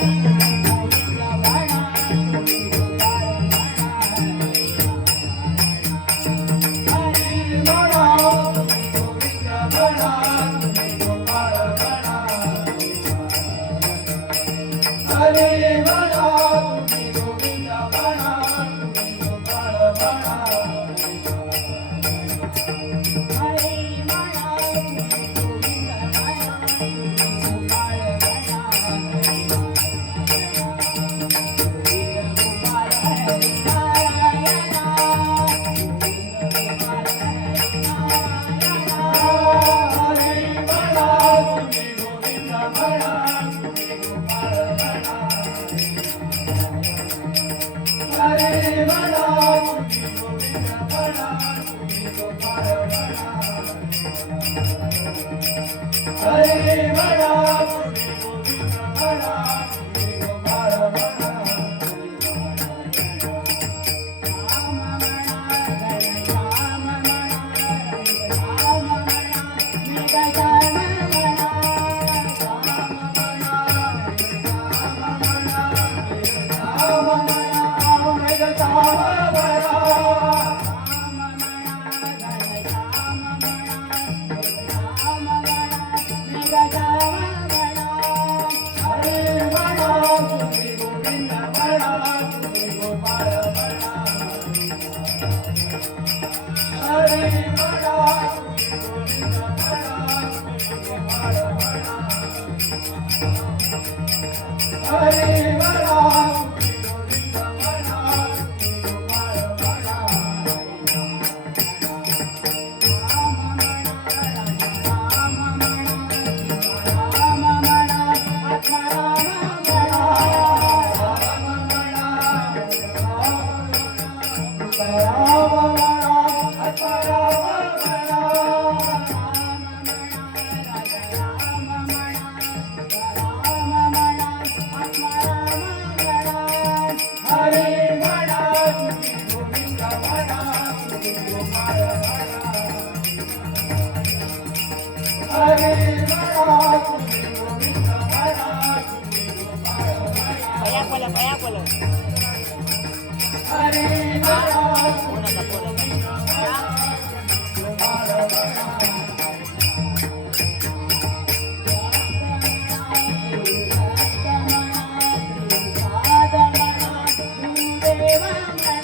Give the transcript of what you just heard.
Yeah. Payak wala, payak ದೇವಾ